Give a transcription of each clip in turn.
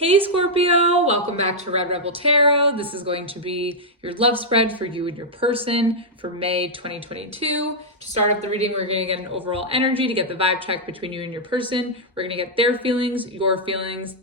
Hey Scorpio, welcome back to Red Rebel Tarot. This is going to be your love spread for you and your person for May 2022. To start off the reading, we're going to get an overall energy to get the vibe check between you and your person. We're going to get their feelings,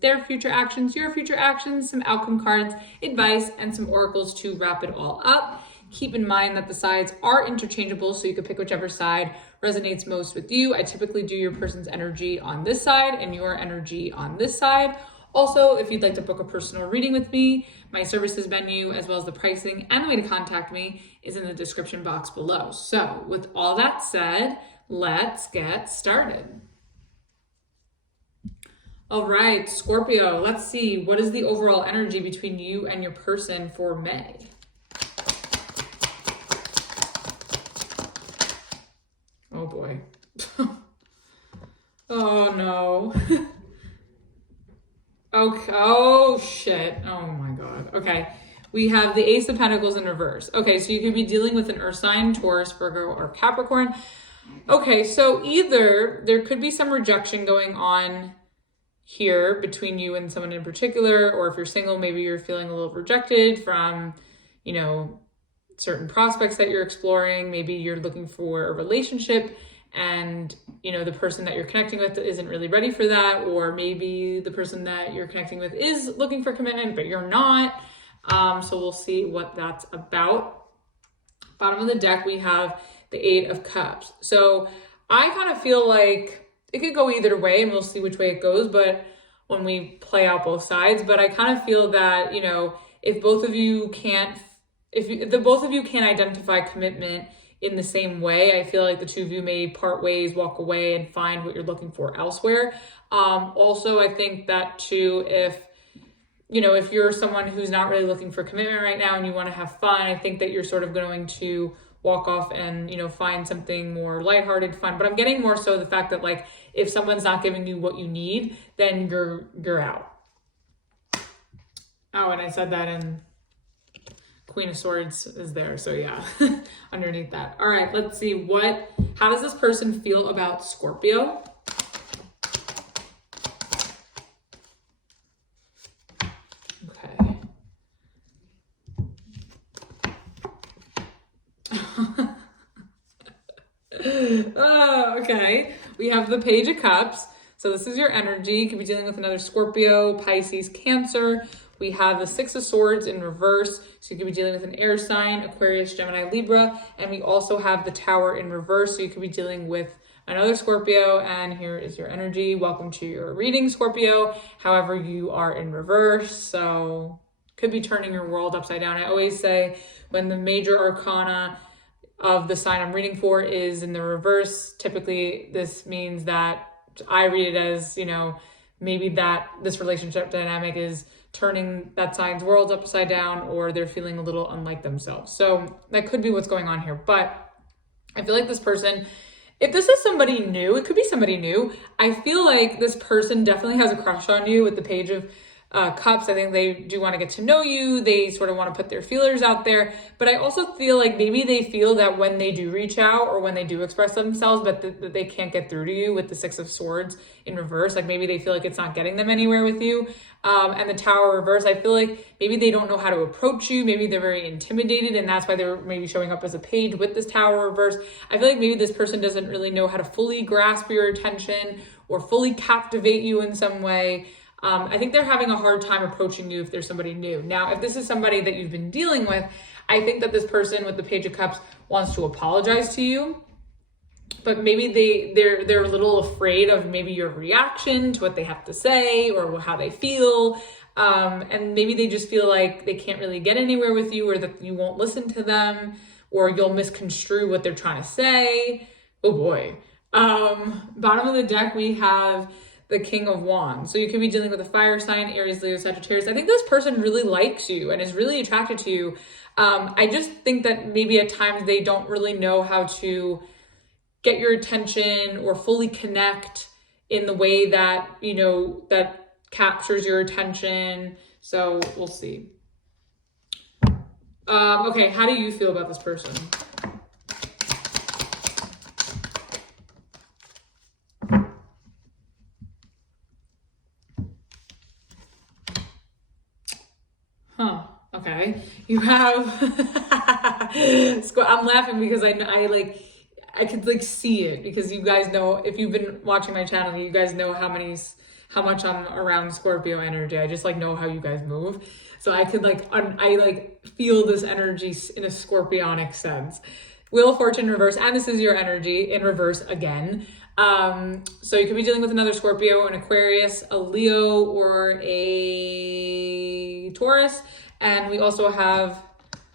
their future actions, your future actions, some outcome cards, advice, and some oracles to wrap it all up. Keep in mind that the sides are interchangeable, so you can pick whichever side resonates most with you. I typically do your person's energy on this side and your energy on this side. Also, if you'd like to book a personal reading with me, my services menu, as well as the pricing and the way to contact me, is in the description box below. So with all that said, let's get started. All right, Scorpio, let's see. What is the overall energy between you and your person for May? Oh boy. Oh no. Okay. Oh shit. Oh my god. Okay. We have the Ace of Pentacles in reverse. Okay, so you could be dealing with an earth sign, Taurus, Virgo, or Capricorn. Okay, so either there could be some rejection going on here between you and someone in particular, or if you're single, maybe you're feeling a little rejected from, certain prospects that you're exploring. Maybe you're looking for a relationship and the person that you're connecting with isn't really ready for that, or maybe the person that you're connecting with is looking for commitment but you're not. So we'll see what that's about. Bottom of the deck, we have the Eight of Cups. So I kind of feel like it could go either way, and we'll see which way it goes, but when we play out both sides. But I kind of feel that if the both of you can't identify commitment in the same way, I feel like the two of you may part ways, walk away, and find what you're looking for elsewhere. Also, I think that too, if you're someone who's not really looking for commitment right now and you want to have fun, I think that you're sort of going to walk off and, find something more lighthearted, fun. But I'm getting more so the fact that, like, if someone's not giving you what you need, then you're out. Oh, and I said that in Queen of Swords is there, so yeah, underneath that. All right, let's see how does this person feel about Scorpio? Okay. Okay. We have the Page of Cups. So this is your energy. You could be dealing with another Scorpio, Pisces, Cancer. We have the Six of Swords in reverse. So you could be dealing with an air sign, Aquarius, Gemini, Libra. And we also have the Tower in reverse. So you could be dealing with another Scorpio. And here is your energy. Welcome to your reading, Scorpio. However, you are in reverse. So could be turning your world upside down. I always say when the major arcana of the sign I'm reading for is in the reverse, typically this means that I read it as, maybe that this relationship dynamic is turning that sign's world upside down, or they're feeling a little unlike themselves. So that could be what's going on here. But I feel like this person, if this is somebody new, it could be somebody new. I feel like this person definitely has a crush on you with the Page of Cups. I think they do want to get to know you. They sort of want to put their feelers out there. But I also feel like maybe they feel that when they do reach out or when they do express themselves, but that they can't get through to you with the Six of Swords in reverse. Like maybe they feel like it's not getting them anywhere with you. And the Tower reverse, I feel like maybe they don't know how to approach you. Maybe they're very intimidated, and that's why they're maybe showing up as a page with this Tower reverse. I feel like maybe this person doesn't really know how to fully grasp your attention or fully captivate you in some way. I think they're having a hard time approaching you if there's somebody new. Now, if this is somebody that you've been dealing with, I think that this person with the Page of Cups wants to apologize to you, but maybe they're a little afraid of maybe your reaction to what they have to say or how they feel. And maybe they just feel like they can't really get anywhere with you, or that you won't listen to them, or you'll misconstrue what they're trying to say. Oh boy. Bottom of the deck, we have the King of Wands. So you could be dealing with a fire sign, Aries, Leo, Sagittarius. I think this person really likes you and is really attracted to you. I just think that maybe at times they don't really know how to get your attention or fully connect in the way that, that captures your attention. So we'll see. Okay, how do you feel about this person? Huh. Okay. You have, I'm laughing because I could like see it, because you guys know, if you've been watching my channel, you guys know how much I'm around Scorpio energy. I just like know how you guys move. So I could I feel this energy in a scorpionic sense. Wheel of Fortune reverse, and this is your energy in reverse again. So you could be dealing with another Scorpio, an Aquarius, a Leo, or a Taurus. And we also have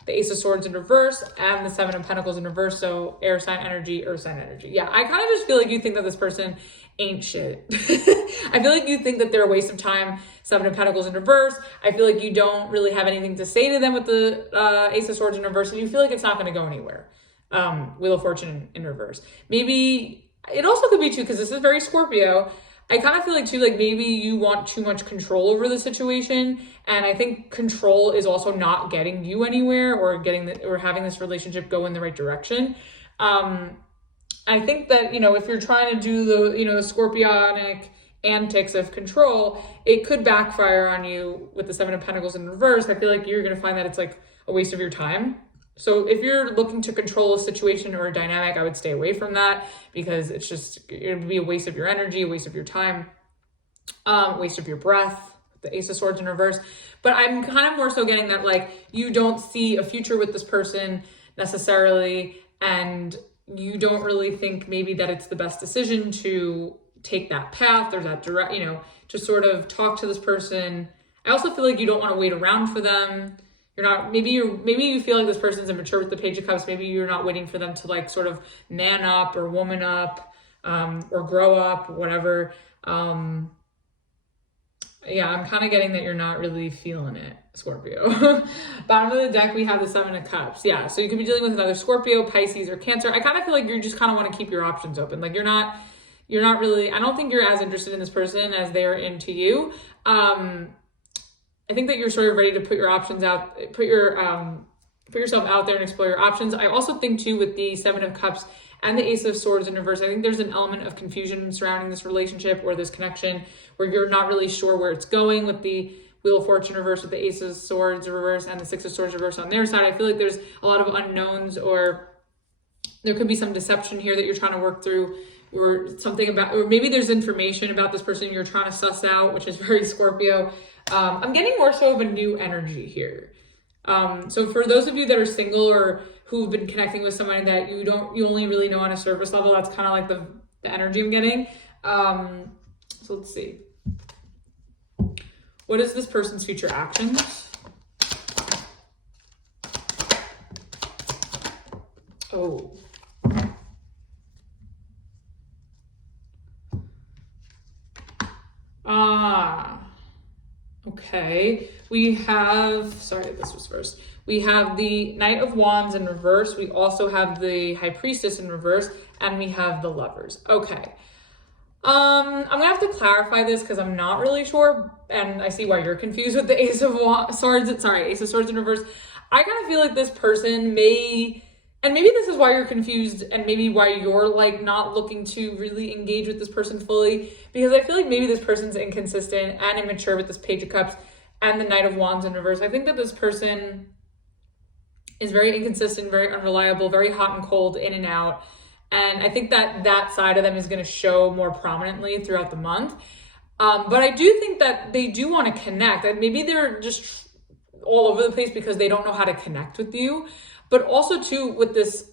the Ace of Swords in reverse and the Seven of Pentacles in reverse. So air sign energy, earth sign energy. Yeah, I kind of just feel like you think that this person ain't shit. I feel like you think that they're a waste of time. Seven of Pentacles in reverse. I feel like you don't really have anything to say to them with the Ace of Swords in reverse, and you feel like it's not going to go anywhere. Wheel of Fortune in reverse. Maybe it also could be too, because this is very Scorpio. I kind of feel like too, like maybe you want too much control over the situation. And I think control is also not getting you anywhere, or or having this relationship go in the right direction. I think that, if you're trying to do the, the scorpionic antics of control, it could backfire on you with the Seven of Pentacles in reverse. I feel like you're going to find that it's like a waste of your time. So if you're looking to control a situation or a dynamic, I would stay away from that, because it would be a waste of your energy, a waste of your time, waste of your breath, the Ace of Swords in reverse. But I'm kind of more so getting that like you don't see a future with this person necessarily, and you don't really think maybe that it's the best decision to take that path or that direct, to sort of talk to this person. I also feel like you don't want to wait around for them. Maybe you feel like this person's immature with the Page of Cups. Maybe you're not waiting for them to like sort of man up or woman up, or grow up, whatever. Yeah, I'm kind of getting that you're not really feeling it, Scorpio. Bottom of the deck, we have the Seven of Cups. Yeah, so you could be dealing with another Scorpio, Pisces, or Cancer. I kind of feel like you just kind of want to keep your options open. Like you're not really, I don't think you're as interested in this person as they're into you. I think that you're sort of ready to put your options out, put yourself out there and explore your options. I also think too, with the Seven of Cups and the Ace of Swords in reverse, I think there's an element of confusion surrounding this relationship or this connection where you're not really sure where it's going, with the Wheel of Fortune reverse, with the Ace of Swords reverse and the Six of Swords reverse on their side. I feel like there's a lot of unknowns, or there could be some deception here that you're trying to work through, or something about, or maybe there's information about this person you're trying to suss out, which is very Scorpio. I'm getting more so of a new energy here. So for those of you that are single or who've been connecting with someone that you only really know on a surface level, that's kind of like the energy I'm getting. So let's see. What is this person's future actions? Oh. Okay. We have, sorry, this was first. We have the Knight of Wands in reverse. We also have the High Priestess in reverse, and we have the Lovers. Okay. I'm gonna have to clarify this because I'm not really sure, and I see why you're confused with the Ace of Swords in reverse. I kind of feel like this person may, and maybe this is why you're confused, and maybe why you're like not looking to really engage with this person fully, because I feel like maybe this person's inconsistent and immature with this Page of Cups and the Knight of Wands in reverse. I think that this person is very inconsistent, very unreliable, very hot and cold, in and out. And I think that that side of them is going to show more prominently throughout the month. But I do think that they do want to connect. And maybe they're just all over the place because they don't know how to connect with you. But also too, with this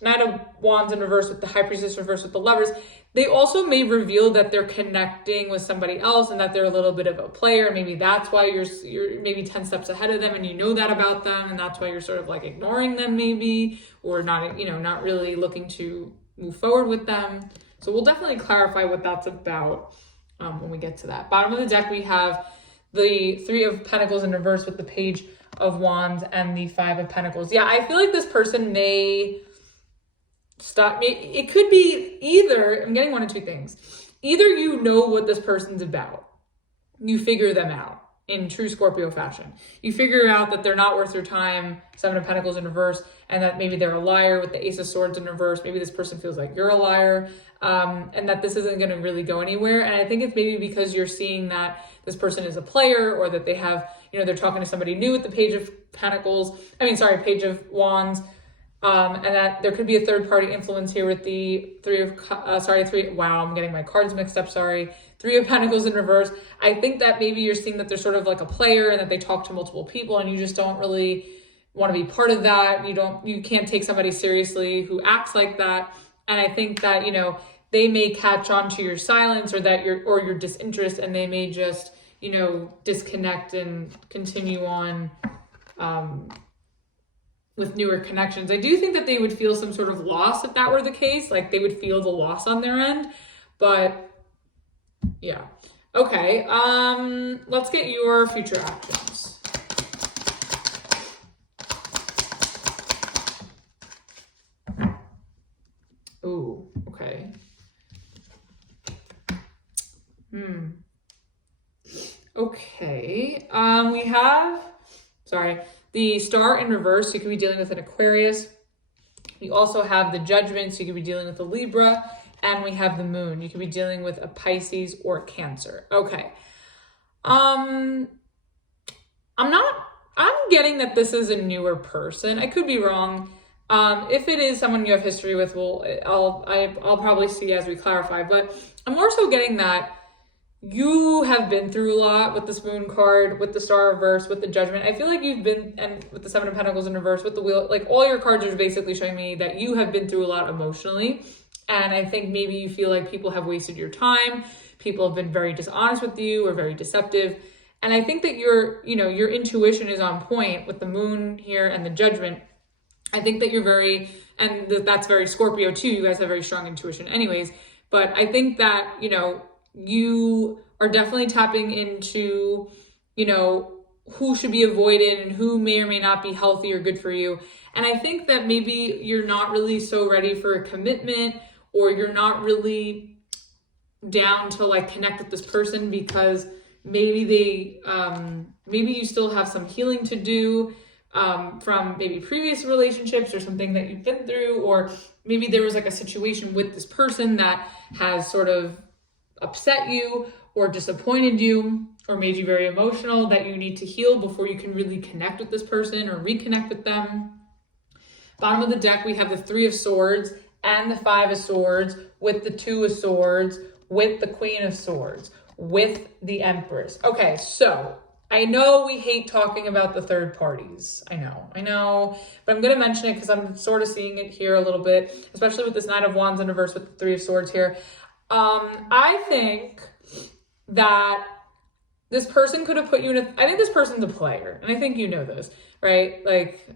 Knight of Wands in reverse, with the High Priestess reverse, with the Lovers, they also may reveal that they're connecting with somebody else and that they're a little bit of a player. Maybe that's why you're maybe 10 steps ahead of them, and you know that about them, and that's why you're sort of like ignoring them maybe, or not, not really looking to move forward with them. So we'll definitely clarify what that's about when we get to that. Bottom of the deck, we have the Three of Pentacles in reverse with the Page of Wands and the Five of Pentacles. Yeah, I feel like this person may stop. It could be either, I'm getting one of two things. Either you know what this person's about, you figure them out, in true Scorpio fashion. You figure out that they're not worth your time, Seven of Pentacles in reverse, and that maybe they're a liar with the Ace of Swords in reverse. Maybe this person feels like you're a liar, and that this isn't going to really go anywhere. And I think it's maybe because you're seeing that this person is a player, or that they have, you know, they're talking to somebody new with the Page of Pentacles. Page of Wands. And that there could be a third party influence here with the I'm getting my cards mixed up, sorry. Three of Pentacles in reverse. I think that maybe you're seeing that they're sort of like a player and that they talk to multiple people, and you just don't really want to be part of that. You can't take somebody seriously who acts like that. And I think that, you know, they may catch on to your silence or your disinterest, and they may just, you know, disconnect and continue on, with newer connections. I do think that they would feel some sort of loss if that were the case. Like they would feel the loss on their end, but yeah. Okay, let's get your future actions. Ooh, okay. Okay, we have, the Star in reverse, you could be dealing with an Aquarius. We also have the Judgment, so you could be dealing with a Libra. And we have the Moon, you could be dealing with a Pisces or a Cancer. Okay. I'm getting that this is a newer person. I could be wrong. If it is someone you have history with, I'll probably see as we clarify. But I'm more so getting that you have been through a lot with this Moon card, with the Star reverse, with the Judgment. I feel like you've been, and with the Seven of Pentacles in reverse, with the Wheel, like all your cards are basically showing me that you have been through a lot emotionally. And I think maybe you feel like people have wasted your time. People have been very dishonest with you or very deceptive. And I think that your intuition is on point with the Moon here and the Judgment. I think that you're that's very Scorpio too. You guys have very strong intuition anyways. But I think that, you know, you are definitely tapping into, you know, who should be avoided and who may or may not be healthy or good for you. And I think that maybe you're not really so ready for a commitment, or you're not really down to like connect with this person because maybe maybe you still have some healing to do from maybe previous relationships or something that you've been through, or maybe there was like a situation with this person that has sort of upset you or disappointed you or made you very emotional that you need to heal before you can really connect with this person or reconnect with them. Bottom of the deck, we have the Three of Swords and the Five of Swords with the Two of Swords, with the Queen of Swords, with the Empress. Okay, so I know we hate talking about the third parties. I know, but I'm going to mention it because I'm sort of seeing it here a little bit, especially with this Nine of Wands in reverse with the Three of Swords here. I think that this person could have put you in I think this person's a player, and I think you know this, right? Like,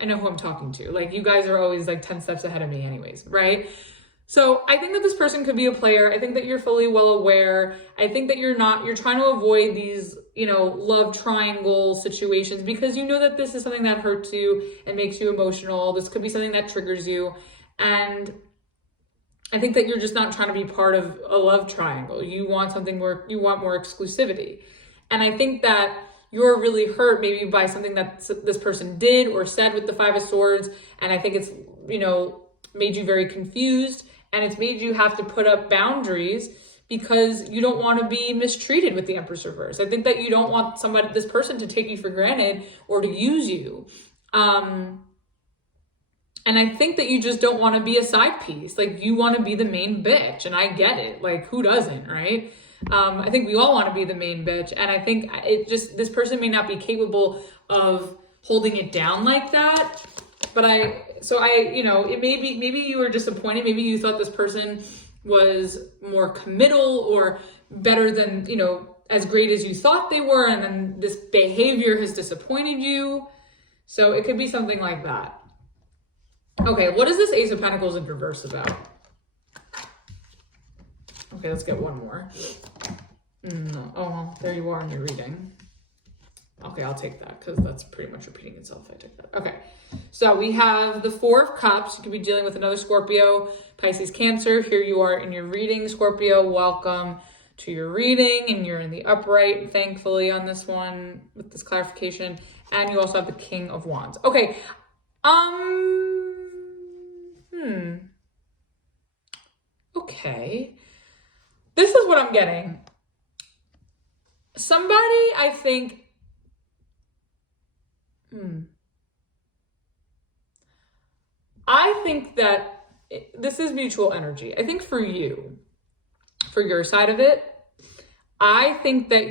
I know who I'm talking to. Like, you guys are always like 10 steps ahead of me anyways, right? So I think that this person could be a player. I think that you're fully well aware. I think that you're trying to avoid these, you know, love triangle situations because you know that this is something that hurts you and makes you emotional. This could be something that triggers you. And I think that you're just not trying to be part of a love triangle. You want something where you want more exclusivity. And I think that you're really hurt maybe by something that this person did or said with the Five of Swords. And I think it's, you know, made you very confused, and it's made you have to put up boundaries because you don't want to be mistreated with the Empress reverse. I think that you don't want this person to take you for granted or to use you. And I think that you just don't want to be a side piece. Like, you want to be the main bitch, and I get it. Like, who doesn't, right? I think we all want to be the main bitch, and I think this person may not be capable of holding it down like that. But maybe you were disappointed. Maybe you thought this person was more committal or better than, you know, as great as you thought they were, and then this behavior has disappointed you. So it could be something like that. Okay, what is this Ace of Pentacles in reverse about? Okay, let's get one more. No. Oh, well, there you are in your reading. Okay, I'll take that because that's pretty much repeating itself. I take that. Okay, so we have the Four of Cups. You could be dealing with another Scorpio, Pisces, Cancer. Here you are in your reading, Scorpio. Welcome to your reading, and you're in the upright, thankfully, on this one with this clarification. And you also have the King of Wands. Okay. Okay. This is what I'm getting. Somebody, I think, I think that this is mutual energy. I think for you, for your side of it, I think that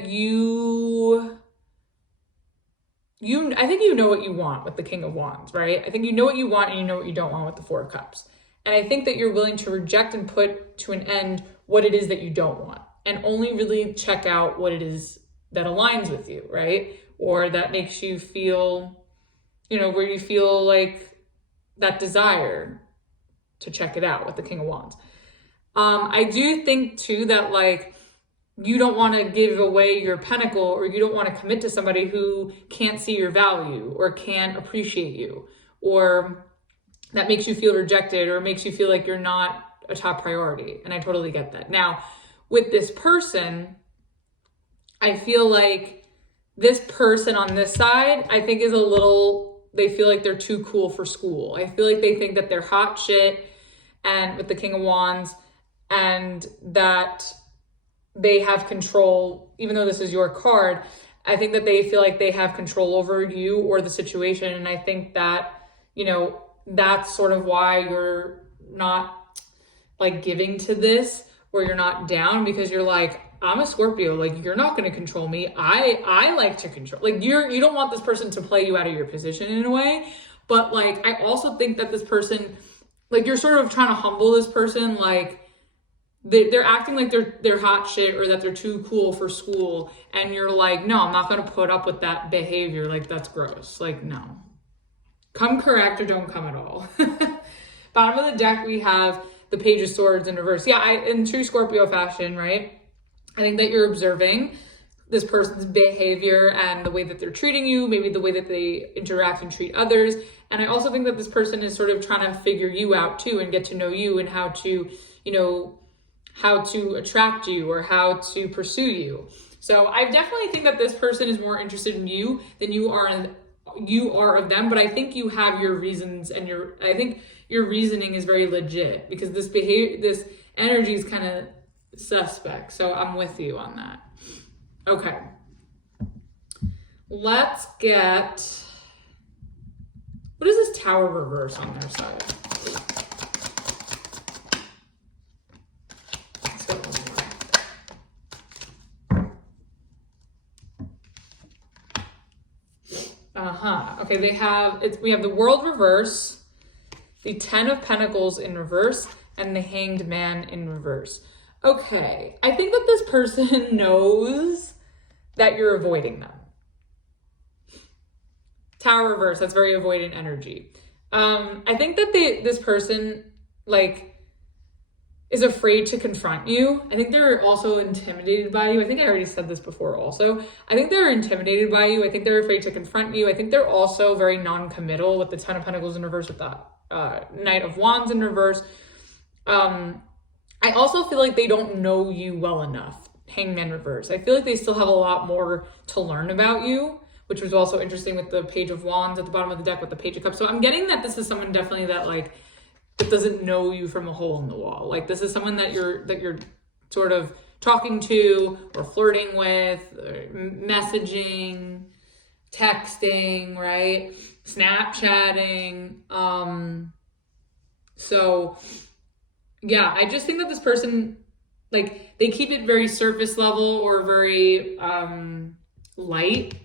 I think you know what you want with the King of Wands, right? I think you know what you want and you know what you don't want with the Four of Cups. And I think that you're willing to reject and put to an end what it is that you don't want, and only really check out what it is that aligns with you, right? Or that makes you feel, where you feel like that desire to check it out with the King of Wands. I do think too that like you don't want to give away your pentacle, or you don't want to commit to somebody who can't see your value or can't appreciate you, or that makes you feel rejected or makes you feel like you're not a top priority. And I totally get that. Now, with this person, I feel like this person on this side, I think is they feel like they're too cool for school. I feel like they think that they're hot shit, and with the King of Wands, and that they have control, even though this is your card. I think that they feel like they have control over you or the situation. And I think that, that's sort of why you're not like giving to this, or you're not down, because you're like, I'm a Scorpio, like you're not going to control me. I like to control, like you don't want this person to play you out of your position in a way. But like, I also think that this person, like you're sort of trying to humble this person, like they're acting like they're hot shit, or that they're too cool for school. And you're like, no, I'm not going to put up with that behavior. Like that's gross. Like, no, come correct or don't come at all. Bottom of the deck, we have the Page of Swords in reverse. Yeah, in true Scorpio fashion, right? I think that you're observing this person's behavior and the way that they're treating you, maybe the way that they interact and treat others. And I also think that this person is sort of trying to figure you out too, and get to know you, and how to attract you or how to pursue you. So I definitely think that this person is more interested in you than you are of them. But I think you have your reasons, and I think your reasoning is very legit, because this energy is kind of suspect. So I'm with you on that. Okay. Let's get, what is this Tower reverse on their side? Let's go one more. Okay, we have the World reverse, the Ten of Pentacles in reverse, and the Hanged Man in reverse. Okay, I think that this person knows that you're avoiding them. Tower reverse, that's very avoidant energy. I think that this person like is afraid to confront you. I think they're also intimidated by you. I think I already said this before also. I think they're intimidated by you. I think they're afraid to confront you. I think they're also very non-committal with the Ten of Pentacles in reverse, with the Knight of Wands in reverse. I also feel like they don't know you well enough. Hangman reverse. I feel like they still have a lot more to learn about you, which was also interesting with the Page of Wands at the bottom of the deck with the Page of Cups. So I'm getting that this is someone definitely that like that doesn't know you from a hole in the wall. Like this is someone that you're sort of talking to or flirting with, or messaging, texting, right? Snapchatting. So yeah, I just think that this person, like, they keep it very surface level or very light,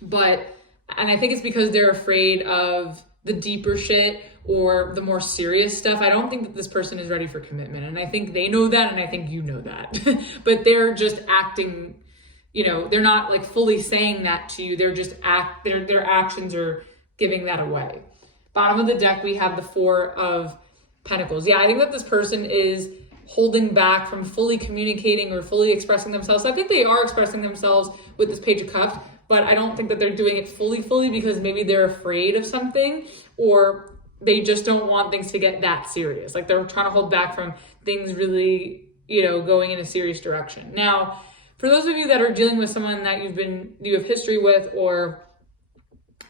and I think it's because they're afraid of the deeper shit or the more serious stuff. I don't think that this person is ready for commitment, and I think they know that, and I think you know that. But they're just acting, they're not like fully saying that to you. They're just their actions are giving that away. Bottom of the deck, we have the Four of Pentacles. Yeah, I think that this person is holding back from fully communicating or fully expressing themselves. I think they are expressing themselves with this Page of Cups, but I don't think that they're doing it fully because maybe they're afraid of something, or they just don't want things to get that serious. Like they're trying to hold back from things really going in a serious direction. Now, for those of you that are dealing with someone that you have history with, or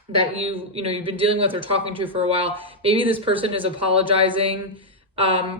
that you've been dealing with or talking to for a while, maybe this person is apologizing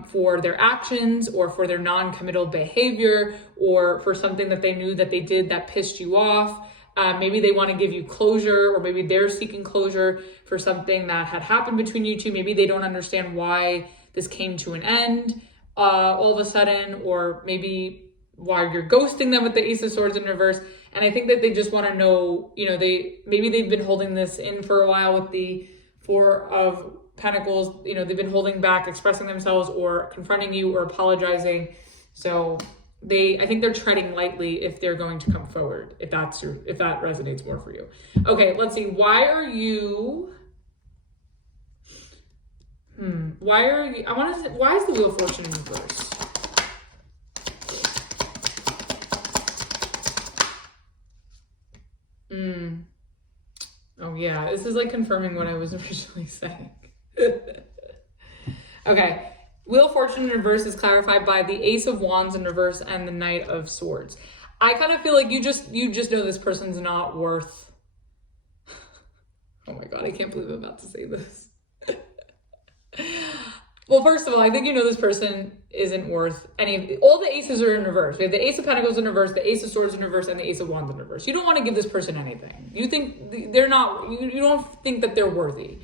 for their actions or for their non-committal behavior or for something that they knew that they did that pissed you off. Maybe they want to give you closure, or maybe they're seeking closure for something that had happened between you two. Maybe they don't understand why this came to an end all of a sudden, or maybe why you're ghosting them with the Ace of Swords in reverse. And I think that they just want to know, maybe they've been holding this in for a while with the Four of Pentacles. They've been holding back, expressing themselves or confronting you or apologizing. So I think they're treading lightly if they're going to come forward, if that resonates more for you. Okay, let's see. Why is the Wheel of Fortune in reverse? Oh yeah, this is like confirming what I was originally saying. Okay, Wheel of Fortune in reverse is clarified by the Ace of Wands in reverse and the Knight of Swords. I kind of feel like you just know this person's not worth. Oh my God, I can't believe I'm about to say this. Well, first of all, I think this person isn't worth all the aces are in reverse. We have the Ace of Pentacles in reverse, the Ace of Swords in reverse, and the Ace of Wands in reverse. You don't want to give this person anything. You think they're not, you don't think that they're worthy.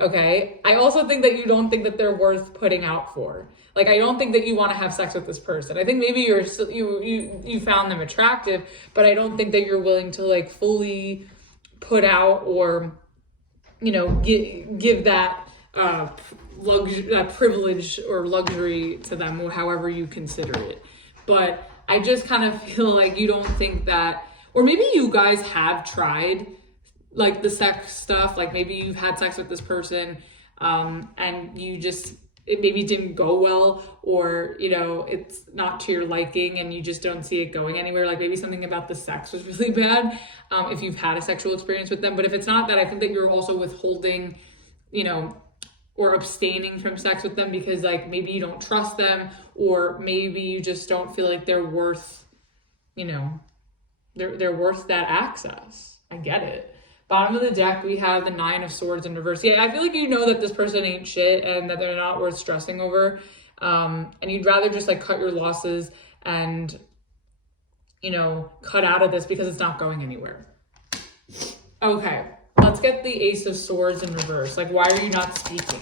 Okay. I also think that you don't think that they're worth putting out for. Like, I don't think that you want to have sex with this person. I think maybe you found them attractive, but I don't think that you're willing to like fully put out or, give that, that privilege or luxury to them, or however you consider it. But I just kind of feel like you don't think that, or maybe you guys have tried like the sex stuff, like maybe you've had sex with this person and it maybe didn't go well, or it's not to your liking and you just don't see it going anywhere. Like maybe something about the sex was really bad if you've had a sexual experience with them. But if it's not that, I think that you're also withholding or abstaining from sex with them because like maybe you don't trust them, or maybe you just don't feel like they're worth, they're worth that access. I get it. Bottom of the deck, we have the Nine of Swords in reverse. Yeah, I feel like that this person ain't shit and that they're not worth stressing over. And you'd rather just like cut your losses and, cut out of this because it's not going anywhere. Okay. Let's get the Ace of Swords in reverse. Like, why are you not speaking?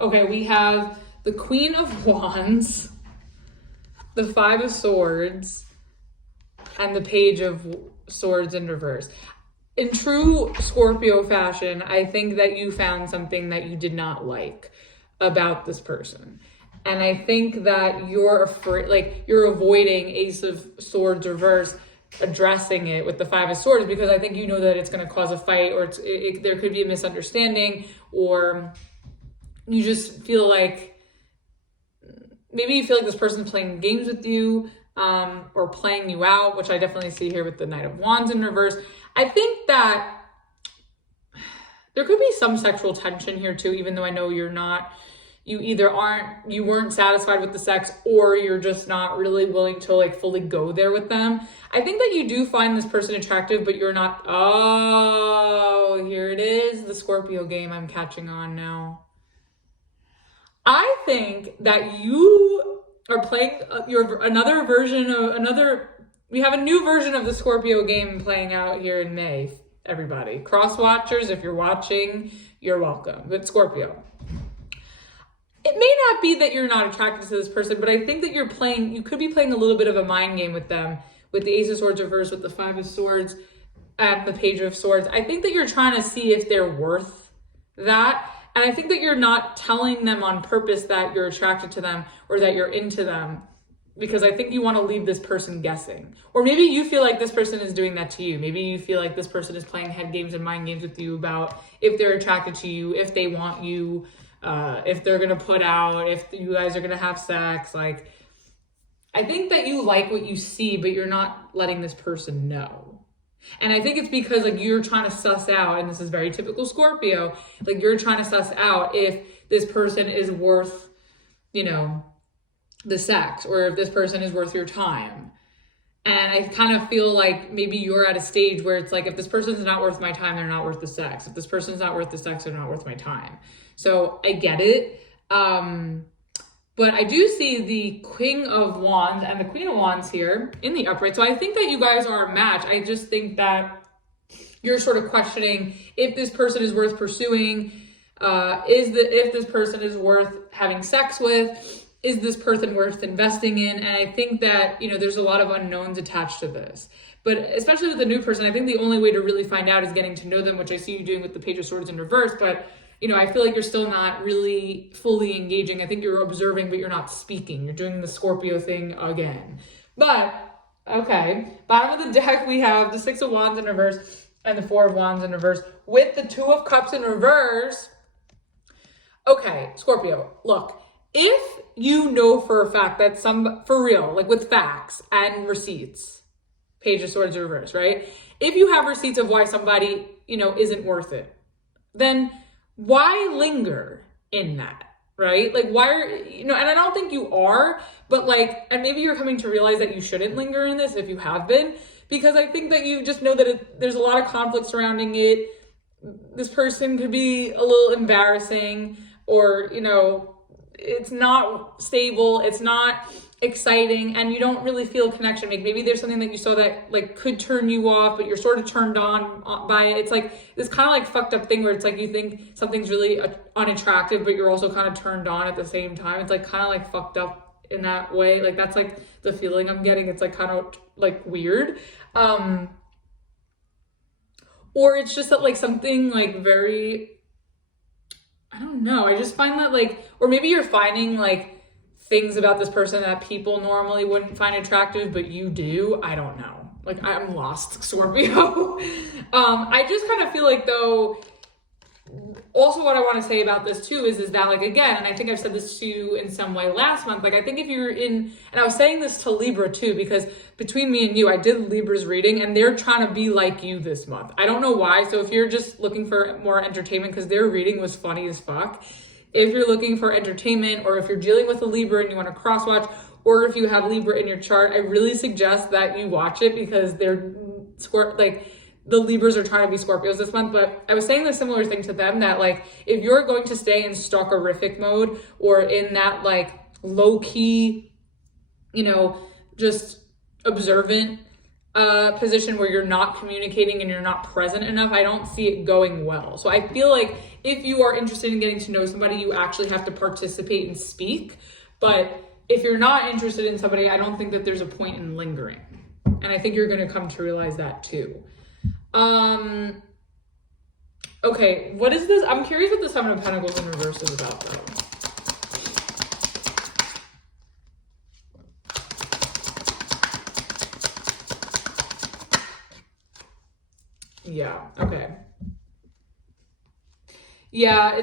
Okay, we have the Queen of Wands, the Five of Swords, and the Page of Swords in reverse. In true Scorpio fashion, I think that you found something that you did not like about this person. And I think that you're afraid, like you're avoiding Ace of Swords reverse, addressing it with the Five of Swords, because I think that it's going to cause a fight, or there could be a misunderstanding, or you just feel like, maybe you feel like this person's playing games with you, or playing you out, which I definitely see here with the Knight of Wands in reverse. I think that there could be some sexual tension here too, even though I know you weren't satisfied with the sex, or you're just not really willing to like fully go there with them. I think that you do find this person attractive, but you're not. Oh, here it is, the Scorpio game I'm catching on now. I think that you are playing we have a new version of the Scorpio game playing out here in May, everybody. Cross watchers, if you're watching, you're welcome. But Scorpio, it may not be that you're not attracted to this person, but I think that you could be playing a little bit of a mind game with them, with the Ace of Swords reverse, with the Five of Swords, and the Page of Swords. I think that you're trying to see if they're worth that. And I think that you're not telling them on purpose that you're attracted to them or that you're into them, because I think you want to leave this person guessing. Or maybe you feel like this person is doing that to you. Maybe you feel like this person is playing head games and mind games with you about if they're attracted to you, if they want you, if they're going to put out, if you guys are going to have sex. Like, I think that you like what you see, but you're not letting this person know. And I think it's because like you're trying to suss out, and this is very typical Scorpio, like you're trying to suss out if this person is worth, you know, the sex, or if this person is worth your time. And I kind of feel like maybe you're at a stage where it's like, if this person's not worth my time, they're not worth the sex. If this person's not worth the sex, they're not worth my time. So I get it. But I do see the King of Wands and the Queen of Wands here in the upright. So I think that you guys are a match. I just think that you're sort of questioning if this person is worth pursuing, if this person is worth having sex with, is this person worth investing in? And I think that, you know, there's a lot of unknowns attached to this. But especially with a new person, I think the only way to really find out is getting to know them, which I see you doing with the Page of Swords in reverse. But, you know, I feel like you're still not really fully engaging. I think you're observing, but you're not speaking. You're doing the Scorpio thing again. But, okay. Bottom of the deck, we have the Six of Wands in reverse and the Four of Wands in reverse with the Two of Cups in reverse. Okay, Scorpio, look. If you know for a fact that for real, like with facts and receipts, Page of Swords reverse, right? If you have receipts of why somebody, you know, isn't worth it, then why linger in that, right? Like why are, you know, and I don't think you are, but like, and maybe you're coming to realize that you shouldn't linger in this if you have been, because I think that you just know that there's a lot of conflict surrounding it. This person could be a little embarrassing, or, you know, it's not stable, it's not exciting, and you don't really feel a connection. Like maybe there's something that you saw that like could turn you off, but you're sort of turned on by it. It's like this kind of like fucked up thing where it's like you think something's really unattractive, but you're also kind of turned on at the same time. It's like kind of like fucked up in that way. Like that's like the feeling I'm getting. It's like kind of like weird. Or it's just that like something like very, I don't know. I just find that like, or maybe you're finding like things about this person that people normally wouldn't find attractive, but you do. I don't know. Like I'm lost, Scorpio. I just kind of feel like though, also what I want to say about this too is that like, again, and I think I've said this to you in some way last month, like I think if you're in, and I was saying this to Libra too, because between me and you, I did Libra's reading and they're trying to be like you this month. I don't know why. So if you're just looking for more entertainment, because their reading was funny as fuck. If you're looking for entertainment, or if you're dealing with a Libra and you want to cross watch, or if you have Libra in your chart, I really suggest that you watch it, because they're like, the Libras are trying to be Scorpios this month. But I was saying the similar thing to them, that like, if you're going to stay in stalkerific mode, or in that like low key, you know, just observant position where you're not communicating and you're not present enough, I don't see it going well. So I feel like if you are interested in getting to know somebody, you actually have to participate and speak. But if you're not interested in somebody, I don't think that there's a point in lingering. And I think you're going to come to realize that too. Okay, what is this? I'm curious what the Seven of Pentacles in reverse is about though. Yeah, okay. Yeah,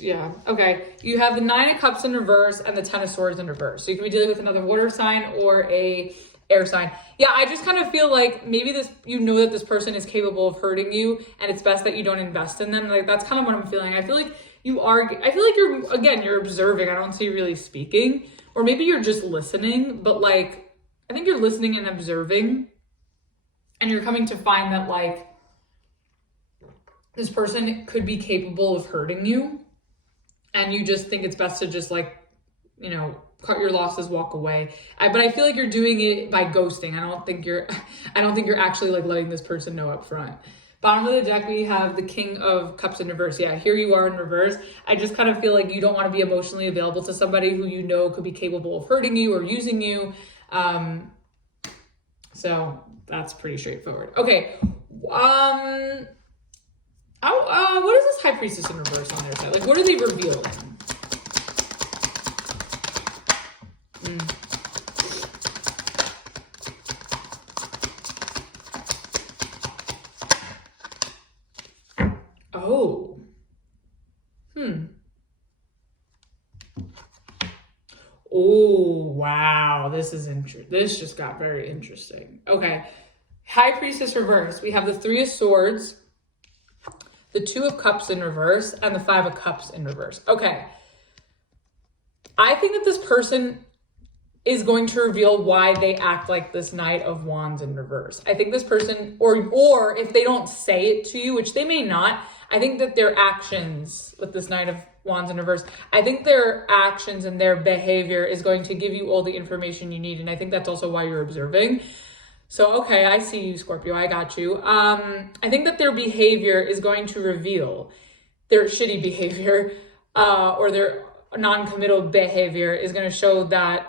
yeah, okay. You have the Nine of Cups in reverse and the Ten of Swords in reverse. So you could be dealing with another water sign or a air sign. Yeah, I just kind of feel like maybe this, you know that this person is capable of hurting you, and it's best that you don't invest in them. Like that's kind of what I'm feeling. I feel like you're observing. I don't see you really speaking, or maybe you're just listening, but like, I think you're listening and observing, and you're coming to find that like, this person could be capable of hurting you, and you just think it's best to just like, you know, cut your losses, walk away. But I feel like you're doing it by ghosting. I don't think you're actually like letting this person know up front. Bottom of the deck, we have the King of Cups in reverse. Yeah, here you are in reverse. I just kind of feel like you don't want to be emotionally available to somebody who you know could be capable of hurting you or using you. So that's pretty straightforward. Okay. What is this High Priestess in reverse on their side? Like, what are they revealing? Oh. Oh, wow. This is interesting. This just got very interesting. Okay. High Priestess reverse. We have the Three of Swords, the Two of Cups in reverse, and the Five of Cups in reverse. Okay. I think that this person is going to reveal why they act like this Knight of Wands in reverse. I think this person, or if they don't say it to you, which they may not, I think that their actions with this Knight of Wands in reverse, I think their actions and their behavior is going to give you all the information you need. And I think that's also why you're observing. So, okay, I see you, Scorpio. I got you. I think that their behavior is going to reveal their shitty behavior, or their non-committal behavior is going to show that,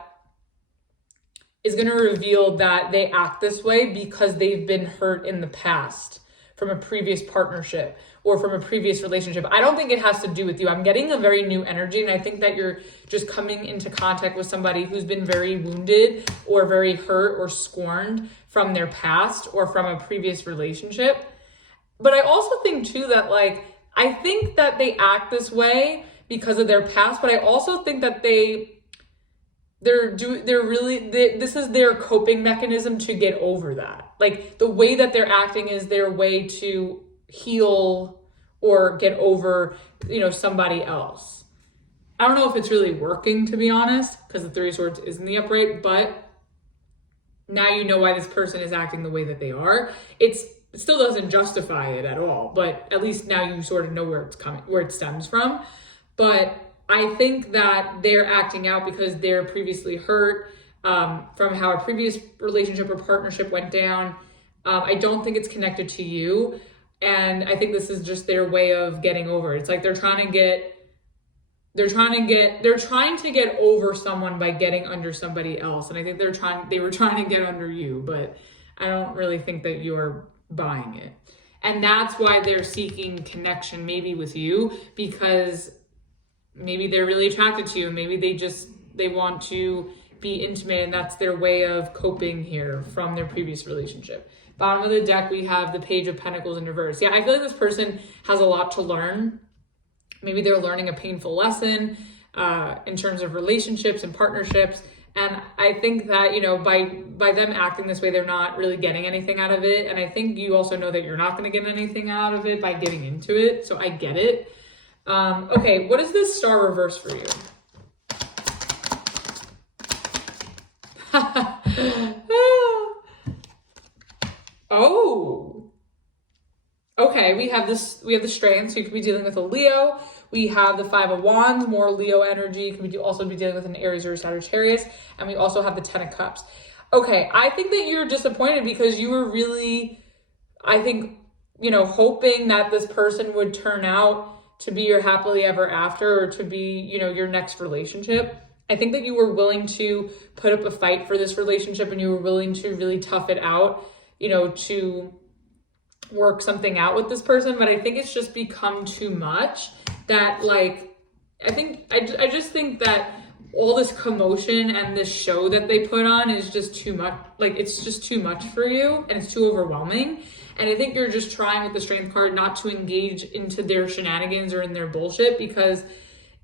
is going to reveal that they act this way because they've been hurt in the past from a previous partnership or from a previous relationship. I don't think it has to do with you. I'm getting a very new energy, and I think that you're just coming into contact with somebody who's been very wounded or very hurt or scorned from their past or from a previous relationship. But I also think too that, like, I think that they act this way because of their past, but I also think that this is their coping mechanism to get over that. Like, the way that they're acting is their way to heal or get over, somebody else. I don't know if it's really working, to be honest, because the Three of Swords is in the upright, but now you know why this person is acting the way that they are. It still doesn't justify it at all, but at least now you sort of know where it stems from. But I think that they're acting out because they're previously hurt from how a previous relationship or partnership went down. I don't think it's connected to you. And I think this is just their way of getting over it. It's like they're trying to get over someone by getting under somebody else. And I think they were trying to get under you, but I don't really think that you're buying it. And that's why they're seeking connection maybe with you, because maybe they're really attracted to you. Maybe they want to be intimate, and that's their way of coping here from their previous relationship. Bottom of the deck, we have the Page of Pentacles in reverse. Yeah, I feel like this person has a lot to learn. Maybe they're learning a painful lesson in terms of relationships and partnerships. And I think that, by them acting this way, they're not really getting anything out of it. And I think you also know that you're not going to get anything out of it by getting into it. So I get it. Okay, what is this Star reverse for you? Oh. Okay, we have the Strength, so you could be dealing with a Leo. We have the Five of Wands, more Leo energy. You could also be dealing with an Aries or a Sagittarius. And we also have the Ten of Cups. Okay, I think that you're disappointed because you were really, hoping that this person would turn out to be your happily ever after, or to be, your next relationship. I think that you were willing to put up a fight for this relationship, and you were willing to really tough it out, to work something out with this person. But I think it's just become too much that, like, I just think that all this commotion and this show that they put on is just too much. Like, it's just too much for you, and it's too overwhelming. And I think you're just trying with the Strength card not to engage into their shenanigans or in their bullshit, because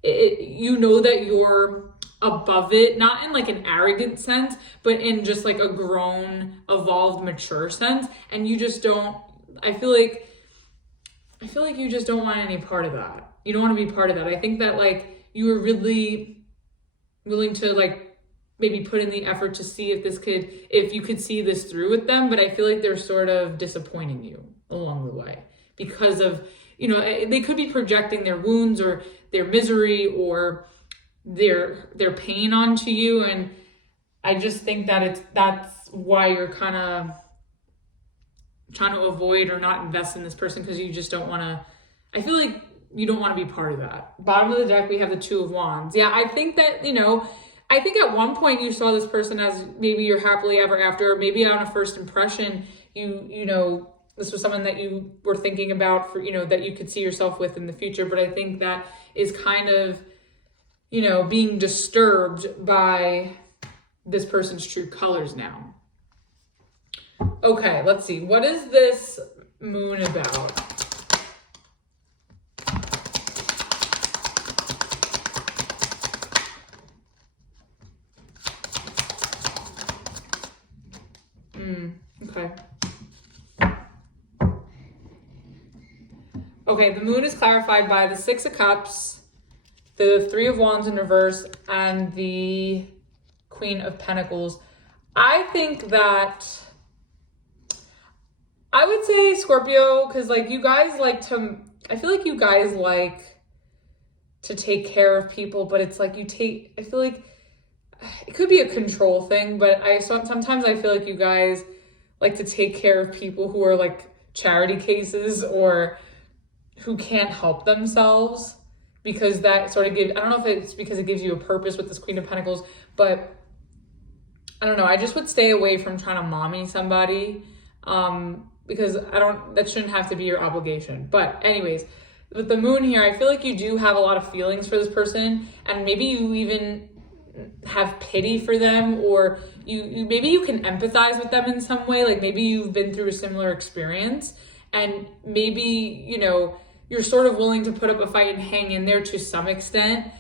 you know that you're above it, not in like an arrogant sense, but in just like a grown, evolved, mature sense. And you just don't, I feel like you just don't want any part of that. You don't want to be part of that. I think that, like, you were really willing to, like, maybe put in the effort to see if you could see this through with them, but I feel like they're sort of disappointing you along the way because of, they could be projecting their wounds or their misery or their pain onto you. And I just think that that's why you're kind of trying to avoid or not invest in this person, because you just don't want to, I feel like you don't want to be part of that. Bottom of the deck, we have the Two of Wands. Yeah, I think that, I think at one point you saw this person as maybe your happily ever after, or maybe on a first impression, this was someone that you were thinking about for, that you could see yourself with in the future. But I think that is kind of, being disturbed by this person's true colors now. Okay, let's see. What is this Moon about? Okay. Okay, the moon is clarified by the Six of Cups, the Three of Wands in reverse, and the Queen of Pentacles. I think that I would say Scorpio, because like you guys like to, I feel like you guys like to take care of people, but it's like I feel like it could be a control thing, but sometimes I feel like you guys like to take care of people who are like charity cases or who can't help themselves, because that sort of gives, I don't know if it's because it gives you a purpose with this Queen of Pentacles, but I don't know. I just would stay away from trying to mommy somebody, because that shouldn't have to be your obligation. But anyways, with the moon here, I feel like you do have a lot of feelings for this person, and maybe you even have pity for them, or maybe you can empathize with them in some way. Like maybe you've been through a similar experience, and maybe, you're sort of willing to put up a fight and hang in there to some extent,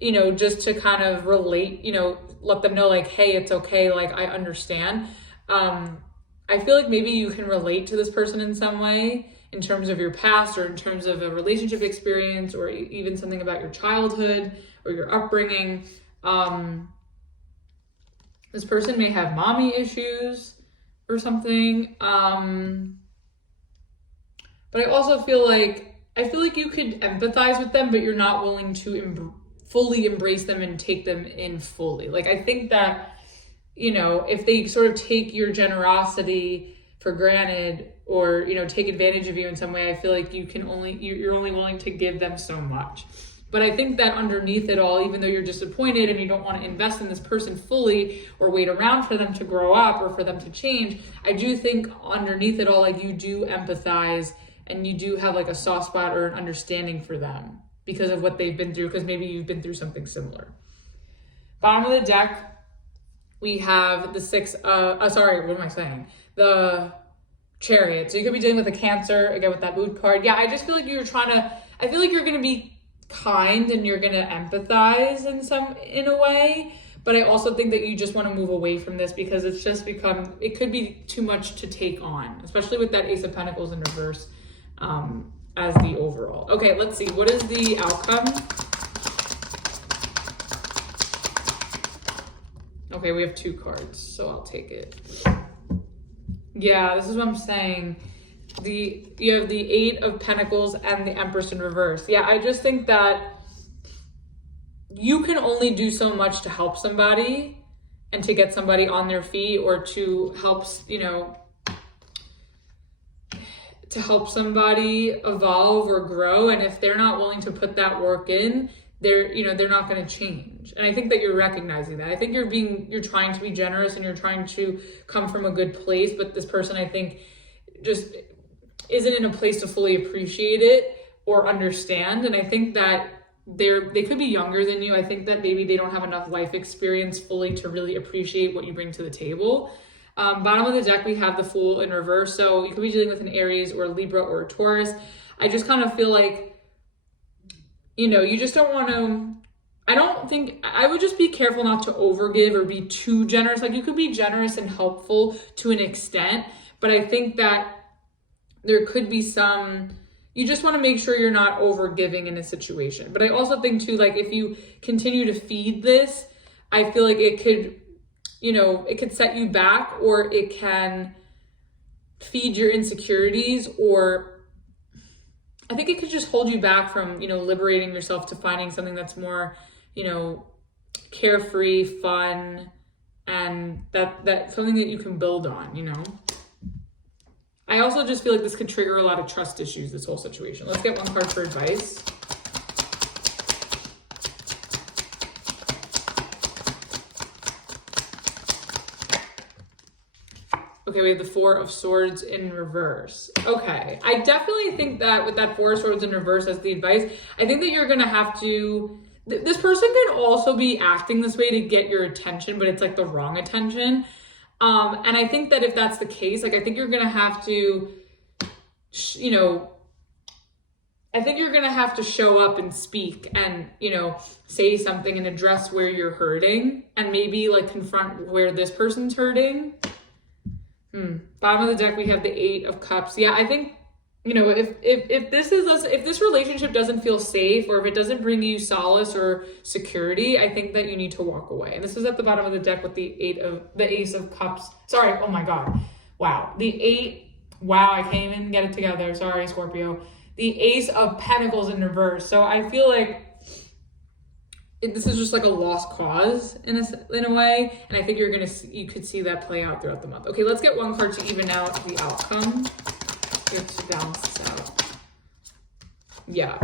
just to kind of relate, let them know like, hey, it's okay. Like, I understand. I feel like maybe you can relate to this person in some way in terms of your past, or in terms of a relationship experience, or even something about your childhood or your upbringing. This person may have mommy issues or something. But I also feel like you could empathize with them, but you're not willing to fully embrace them and take them in fully. Like, I think that, if they sort of take your generosity for granted, or, take advantage of you in some way, I feel like you're only willing to give them so much. But I think that underneath it all, even though you're disappointed and you don't want to invest in this person fully or wait around for them to grow up or for them to change, I do think underneath it all, like, you do empathize and you do have like a soft spot or an understanding for them because of what they've been through, because maybe you've been through something similar. Bottom of the deck, we have the the Chariot. So you could be dealing with a Cancer, again, with that mood card. Yeah, I just feel like I feel like you're going to be kind and you're going to empathize in a way, but I also think that you just want to move away from this because it's just it could be too much to take on, especially with that Ace of Pentacles in reverse, as the overall. Okay, let's see. What is the outcome? Okay, we have 2 cards, so I'll take it. Yeah, this is what I'm saying. You have the 8 of Pentacles and the Empress in reverse. Yeah, I just think that you can only do so much to help somebody and to get somebody on their feet, or to help, to help somebody evolve or grow. And if they're not willing to put that work in, they're not going to change. And I think that you're recognizing that. I think you're trying to be generous and you're trying to come from a good place, but this person, I think, just isn't in a place to fully appreciate it or understand. And I think that they could be younger than you. I think that maybe they don't have enough life experience fully to really appreciate what you bring to the table. Bottom of the deck, we have the Fool in reverse. So you could be dealing with an Aries or a Libra or a Taurus. I just kind of feel like, you just don't want to, I would just be careful not to overgive or be too generous. Like, you could be generous and helpful to an extent, but I think that there could be you just want to make sure you're not overgiving in a situation. But I also think too, like, if you continue to feed this, I feel like it could, it could set you back, or it can feed your insecurities, or I think it could just hold you back from, liberating yourself to finding something that's more, carefree, fun, and that's something that you can build on, I also just feel like this could trigger a lot of trust issues, this whole situation. Let's get 1 card for advice. Okay, we have the 4 of Swords in reverse. Okay, I definitely think that with that 4 of Swords in reverse as the advice, I think that you're going to have to, this person can also be acting this way to get your attention, but it's like the wrong attention. And I think that if that's the case, like, I think you're going to have to, I think you're going to have to show up and speak and, say something and address where you're hurting, and maybe like confront where this person's hurting. Bottom of the deck, we have the 8 of Cups. Yeah, I think you know, if this relationship doesn't feel safe, or if it doesn't bring you solace or security, I think that you need to walk away. And this is at the bottom of the deck with the Ace of Cups. Sorry, oh my God. Wow. Wow, I can't even get it together. Sorry, Scorpio. The Ace of Pentacles in reverse. So I feel like this is just like a lost cause in a way. And I think you could see that play out throughout the month. Okay, let's get one card to even out the outcome. You have to balance this out. Yeah.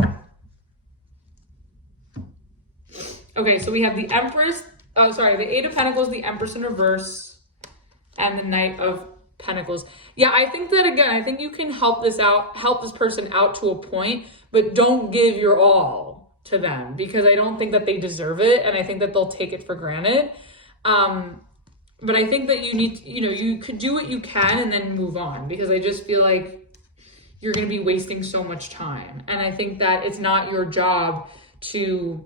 Okay, so we have the Empress, the Eight of Pentacles, the Empress in reverse, and the Knight of Pentacles. Yeah, I think that, again, I think you can help this person out to a point, but don't give your all to them, because I don't think that they deserve it, and I think that they'll take it for granted. But I think that you need to, you could do what you can and then move on, because I just feel like you're going to be wasting so much time. And I think that it's not your job to,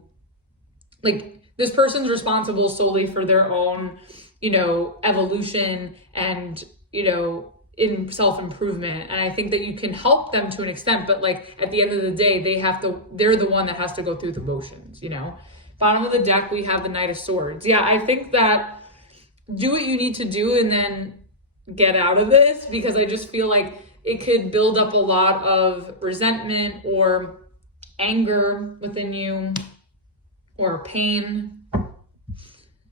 like, this person's responsible solely for their own, evolution and, in self-improvement. And I think that you can help them to an extent, but like at the end of the day, they're the one that has to go through the motions, Bottom of the deck, we have the Knight of Swords. Yeah, I think that do what you need to do and then get out of this, because I just feel like it could build up a lot of resentment or anger within you, or pain.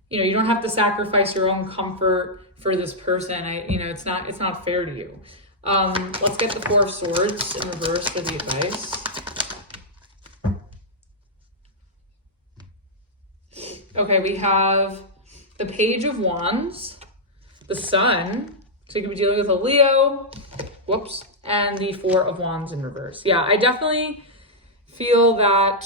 You don't have to sacrifice your own comfort for this person. It's not fair to you. Let's get the Four of Swords in reverse for the advice. Okay, we have the Page of Wands, the Sun, so you could be dealing with a Leo, and the Four of Wands in reverse. Yeah, I definitely feel that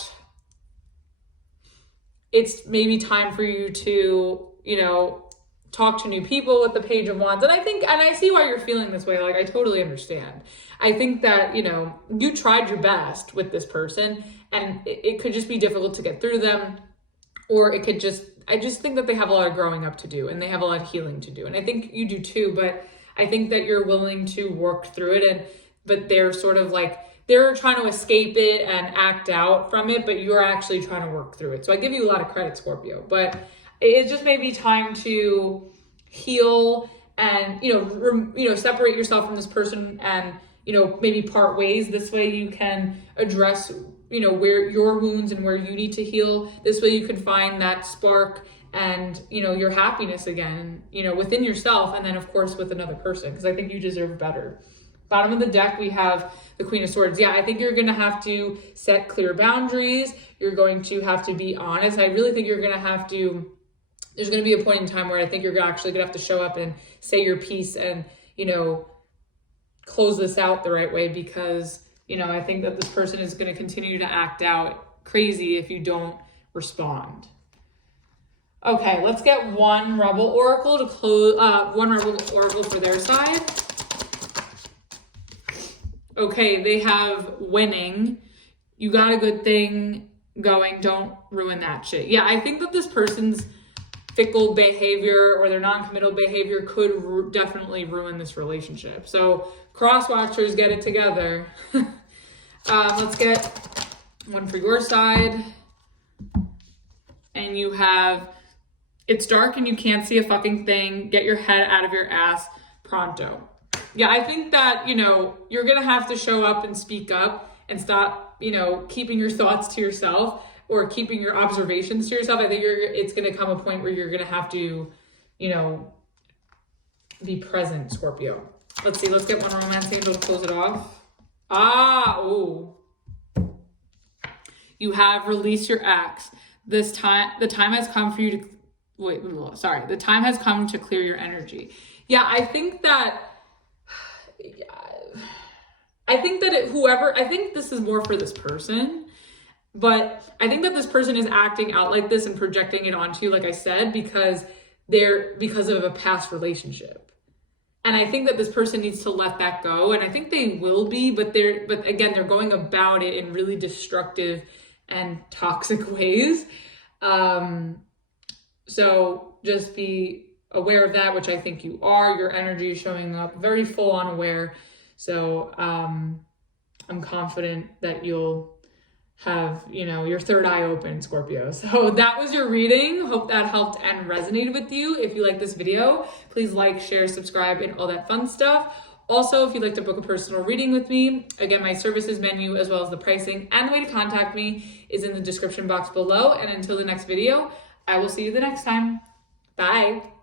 it's maybe time for you to, talk to new people with the Page of Wands. And I see why you're feeling this way. Like, I totally understand. I think that, you tried your best with this person, and it could just be difficult to get through them, or I just think that they have a lot of growing up to do, and they have a lot of healing to do. And I think you do too, but I think that you're willing to work through it, but they're sort of like, they're trying to escape it and act out from it, but you're actually trying to work through it. So I give you a lot of credit, Scorpio, but it just may be time to heal and, separate yourself from this person and, maybe part ways. This way you can address, where your wounds and where you need to heal. This way you can find that spark and, your happiness again, within yourself, and then of course with another person, because I think you deserve better. Bottom of the deck, we have the Queen of Swords. Yeah, I think you're going to have to set clear boundaries. You're going to have to be honest. I really think you're going to have to, there's going to be a point in time where I think you're actually going to have to show up and say your piece and, close this out the right way, because, I think that this person is going to continue to act out crazy if you don't respond. Okay, let's get one Rebel Oracle to close, one Rebel Oracle for their side. Okay, they have winning. You got a good thing going. Don't ruin that shit. Yeah, I think that this person's fickle behavior or their non-committal behavior could definitely ruin this relationship. So cross watchers, get it together. Let's get one for your side. And you have, it's dark and you can't see a fucking thing. Get your head out of your ass pronto. Yeah, I think that, you're going to have to show up and speak up and stop, keeping your thoughts to yourself or keeping your observations to yourself. I think it's going to come a point where you're going to have to, be present, Scorpio. Let's see. Let's get one romance angel to close it off. You have released your ex. The time has come for you to, the time has come to clear your energy. Yeah, I think that I think this is more for this person, but I think that this person is acting out like this and projecting it onto you, like I said, because of a past relationship. And I think that this person needs to let that go. And I think they will be, but again, they're going about it in really destructive and toxic ways. So just be aware of that, which I think you are. Your energy is showing up very full on aware. So I'm confident that you'll have, your third eye open, Scorpio. So that was your reading. Hope that helped and resonated with you. If you like this video, please like, share, subscribe, and all that fun stuff. Also, if you'd like to book a personal reading with me, again, my services menu, as well as the pricing and the way to contact me, is in the description box below. And until the next video, I will see you the next time. Bye.